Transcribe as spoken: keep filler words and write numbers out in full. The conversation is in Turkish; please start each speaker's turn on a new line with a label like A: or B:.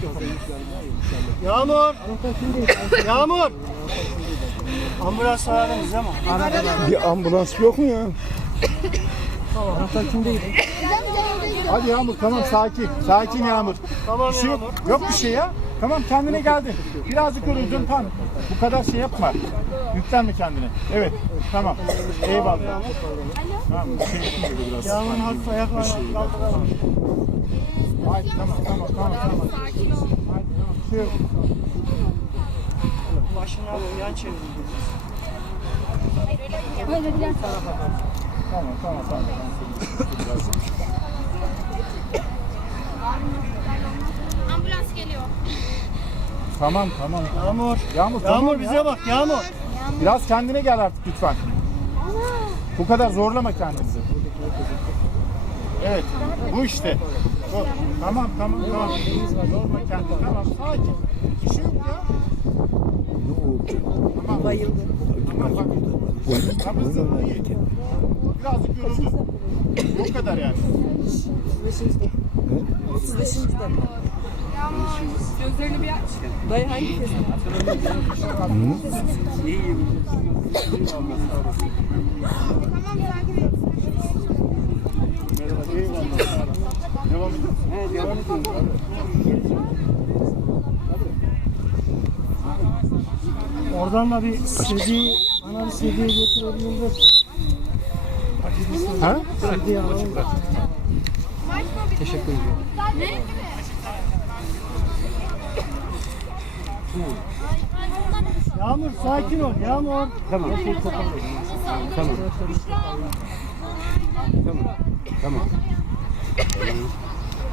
A: Yağmur! Yağmur! Ambulans aradınız ama.
B: Bir ambulans yok mu ya?
A: Anahtar kimdeydi?
B: Hadi Yağmur tamam sakin. Sakin Yağmur.
A: Tamam
B: Bir şey yok.
A: Yağmur.
B: Yok bir şey ya. Tamam kendine geldin. Birazcık yoruldun tamam. Bu kadar şey yapma. Yüklenme kendine. Evet. Tamam. Eyvallah. Tamam. Şey yapayım böyle biraz.
A: Yağmur'un hafif ayaklarını kaldıralım.
B: Hadi tamam tamam tamam tamam.
C: Sakin ol.
B: Hadi tamam. Şey yok.
A: Başını alıp yan çevirin.
B: Tamam tamam tamam. Biraz.
C: Ambulans geliyor.
B: Tamam tamam.
A: Yağmur.
B: Yağmur, tamam
A: Yağmur
B: ya.
A: bize bak Yağmur.
B: Biraz kendine gel artık lütfen. Bu kadar zorlama kendinizi. Evet, bu işte. Bu. Tamam, tamam, tamam. Zorlama kendini. Tamam, sakin. Bir şey yok ya. Tamam. Bayıldı. Tamam, bak. Nabızın iyi. Birazcık yoruldu. Bu kadar yani.
D: otuz beşinci dakika.
C: Gözlerini bir aç.
D: Dayı hangi kesim?
C: Tamam takip et.
B: Eyvallah. Devam edin. Evet, devam edin.
A: Oradan da bir sedi, ana bir sediye getirebiliriz.
B: Ha?
A: Sediye alalım.
C: Teşekkür ediyorum. Ne?
A: Yağmur sakin ol Yağmur.
B: Tamam. Tamam. Tamam. Tamam.